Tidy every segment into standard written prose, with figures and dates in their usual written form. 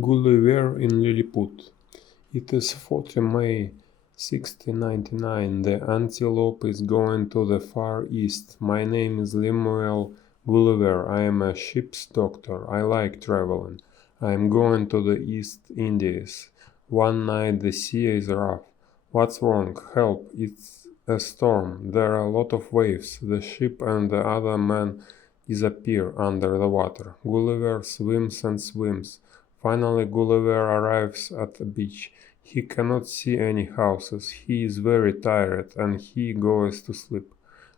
Gulliver in Lilliput. It is 40 May 1699. The antelope is going to the far east. My name is Lemuel Gulliver. I am a ship's doctor. I like traveling. I am going to the East Indies. One night the sea is rough. What's wrong? Help! It's a storm. There are a lot of waves. The ship and the other men disappear under the water. Gulliver swims and swims. Finally Gulliver arrives at the beach. He cannot see any houses. He is very tired and he goes to sleep.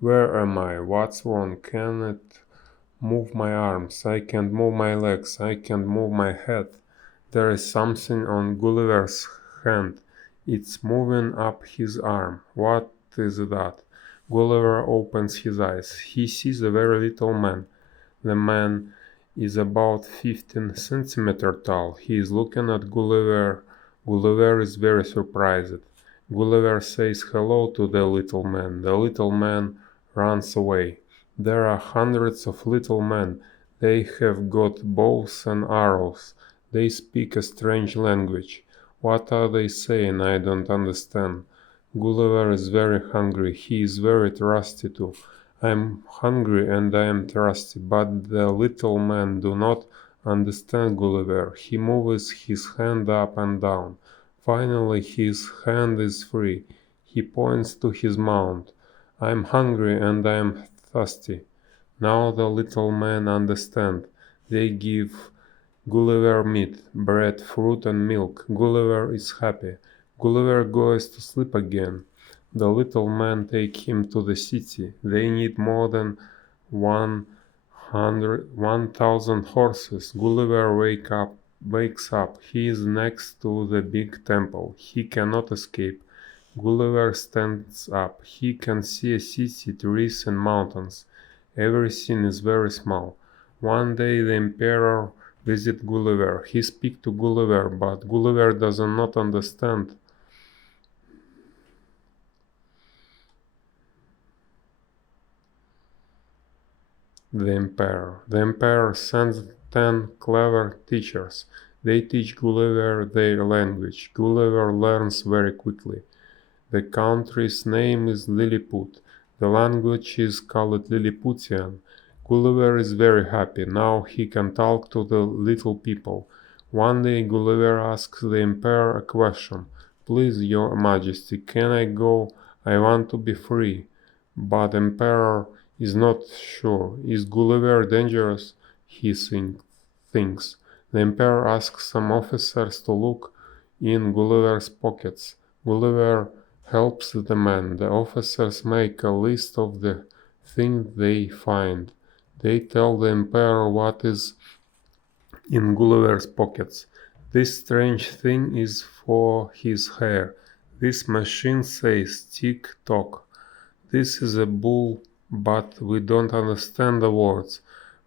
Where am I? What's wrong? Can it move my arms? I can't move my legs. I can't move my head. There is something on Gulliver's hand. It's moving up his arm. What is that? Gulliver opens his eyes. He sees a very little man. The man is about 15 centimeters tall. He is looking at Gulliver. Gulliver is very surprised. Gulliver says hello to the little man. The little man runs away. There are hundreds of little men. They have got bows and arrows. They speak a strange language. What are they saying? I don't understand. Gulliver is very hungry. He is very thirsty too. I am hungry and I am thirsty, but the little men do not understand Gulliver. He moves his hand up and down. Finally his hand is free. He points to his mouth. I am hungry and I am thirsty. Now the little men understand. They give Gulliver meat, bread, fruit and milk. Gulliver is happy. Gulliver goes to sleep again. The little men take him to the city. They need more than 1,000 horses. Gulliver wakes up. He is next to the big temple. He cannot escape. Gulliver stands up. He can see a city, trees and mountains. Everything is very small. One day the emperor visits Gulliver. He speaks to Gulliver, but Gulliver does not understand. The emperor sends 10 clever teachers. They teach Gulliver their language. Gulliver learns very quickly. The country's name is Lilliput. The language is called Lilliputian. Gulliver is very happy. Now he can talk to the little people. One day Gulliver asks the emperor a question. Please, your majesty, can I go? I want to be free. But emperor is not sure. Is Gulliver dangerous? He thinks. The emperor asks some officers to look in Gulliver's pockets. Gulliver helps the men. The officers make a list of the things they find. They tell the emperor what is in Gulliver's pockets. This strange thing is for his hair. This machine says tick-tock. This is a bull, but we don't understand the words.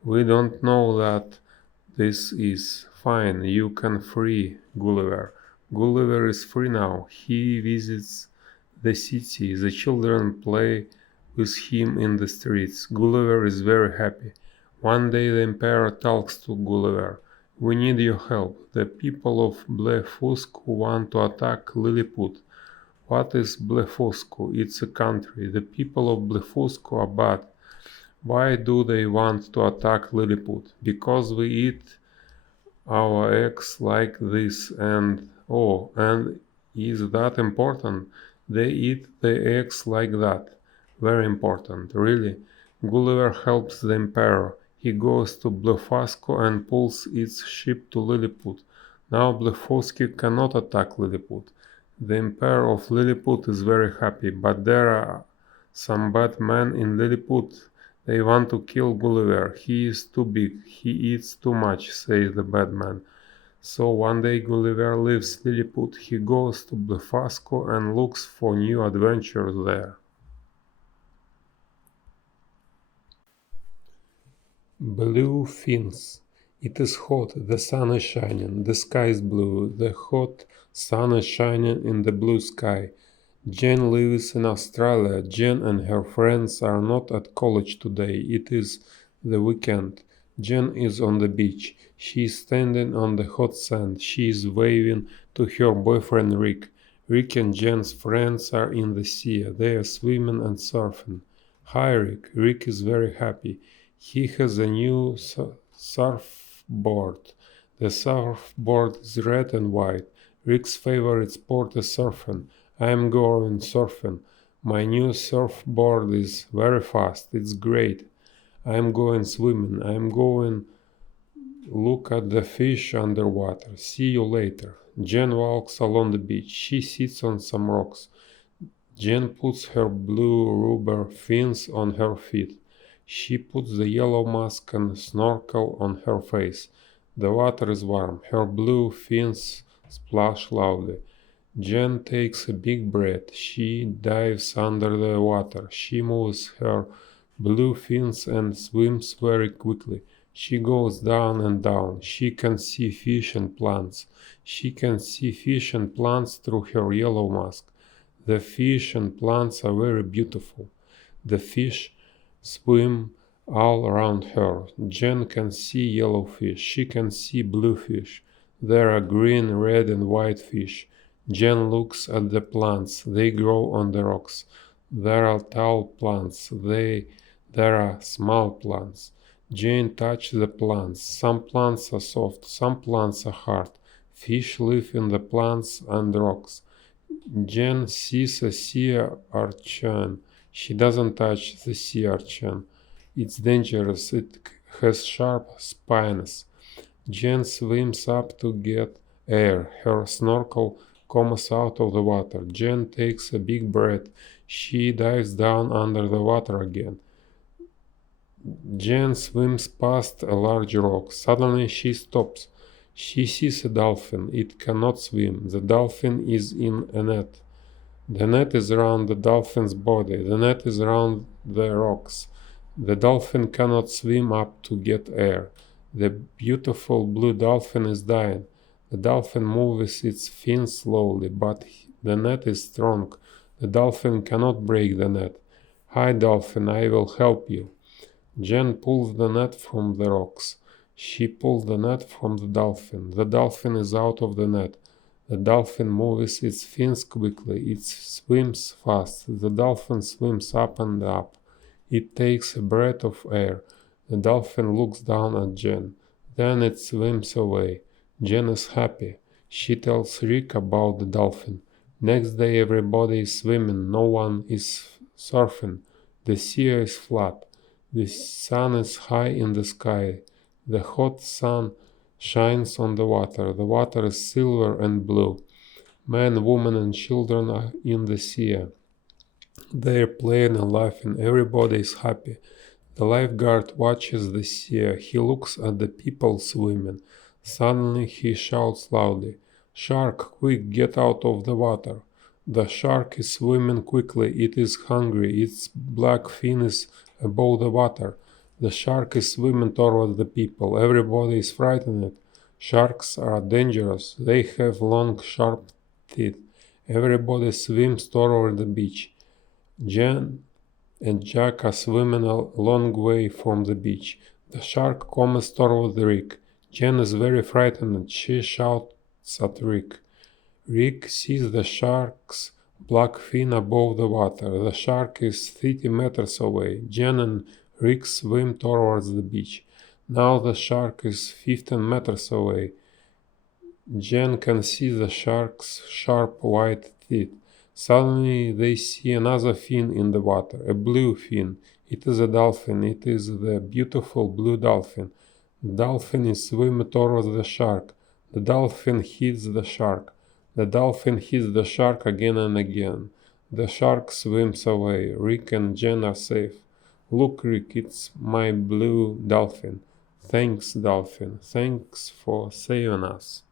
We don't know that this is fine. You can free Gulliver. Gulliver is free now. He visits the city. The children play with him in the streets. Gulliver is very happy. One day the emperor talks to Gulliver. We need your help. The people of Blefuscu want to attack Lilliput. What is Blefuscu? It's a country. The people of Blefuscu are bad. Why do they want to attack Lilliput? Because we eat our eggs like this and is that important? They eat the eggs like that. Very important, really. Gulliver helps the emperor. He goes to Blefuscu and pulls its ship to Lilliput. Now Blefuscu cannot attack Lilliput. The emperor of Lilliput is very happy, but there are some bad men in Lilliput. They want to kill Gulliver. He is too big. He eats too much, says the bad man. So one day Gulliver leaves Lilliput. He goes to Blefuscu and looks for new adventures there. Blue fins. It is hot, the sun is shining, the sky is blue, the hot sun is shining in the blue sky. Jane lives in Australia. Jane and her friends are not at college today. It is the weekend. Jen is on the beach. She is standing on the hot sand. She is waving to her boyfriend Rick. Rick and Jen's friends are in the sea. They are swimming and surfing. Hi Rick. Rick is very happy. He has a new surfboard. The surfboard is red and white. Rick's favorite sport is surfing. I am going surfing. My new surfboard is very fast. It's great. I am going swimming. I am going look at the fish underwater. See you later. Jen walks along the beach. She sits on some rocks. Jen puts her blue rubber fins on her feet. She puts the yellow mask and snorkel on her face. The water is warm. Her blue fins splash loudly. Jen takes a big breath. She dives under the water. She moves her blue fins and swims very quickly. She goes down and down. She can see fish and plants. She can see fish and plants through her yellow mask. The fish and plants are very beautiful. The fish swim all around her. Jen can see yellow fish. She can see blue fish. There are green, red, and white fish. Jen looks at the plants. They grow on the rocks. There are tall plants. There are small plants. Jane touches the plants. Some plants are soft. Some plants are hard. Fish live in the plants and rocks. Jen sees a sea urchin. She doesn't touch the sea urchin. It's dangerous. It has sharp spines. Jen swims up to get air. Her snorkel comes out of the water. Jen takes a big breath. She dives down under the water again. Jen swims past a large rock. Suddenly she stops. She sees a dolphin. It cannot swim. The dolphin is in a net. The net is around the dolphin's body. The net is around the rocks. The dolphin cannot swim up to get air. The beautiful blue dolphin is dying. The dolphin moves its fins slowly, but the net is strong. The dolphin cannot break the net. Hi, dolphin, I will help you. Jen pulls the net from the rocks. She pulls the net from the dolphin. The dolphin is out of the net. The dolphin moves its fins quickly. It swims fast. The dolphin swims up and up. It takes a breath of air. The dolphin looks down at Jen. Then it swims away. Jen is happy. She tells Rick about the dolphin. Next day everybody is swimming. No one is surfing. The sea is flat. The sun is high in the sky. The hot sun shines on the water. The water is silver and blue. Men, women, and children are in the sea. They are playing and laughing. Everybody is happy. The lifeguard watches the sea. He looks at the people swimming. Suddenly he shouts loudly, "Shark, quick, get out of the water." The shark is swimming quickly. It is hungry. Its black fin is above the water. The shark is swimming toward the people. Everybody is frightened. Sharks are dangerous. They have long, sharp teeth. Everybody swims toward the beach. Jen and Jack are swimming a long way from the beach. The shark comes toward Rick. Jen is very frightened. She shouts at Rick. Rick sees the shark's black fin above the water. The shark is 30 meters away. Jen and Rick swim towards the beach. Now the shark is 15 meters away. Jen can see the shark's sharp white teeth. Suddenly they see another fin in the water, a blue fin. It is a dolphin. It is the beautiful blue dolphin. The dolphin is swimming towards the shark. The dolphin hits the shark. The dolphin hits the shark again and again. The shark swims away. Rick and Jen are safe. Look, Rick, it's my blue dolphin. Thanks, dolphin. Thanks for saving us.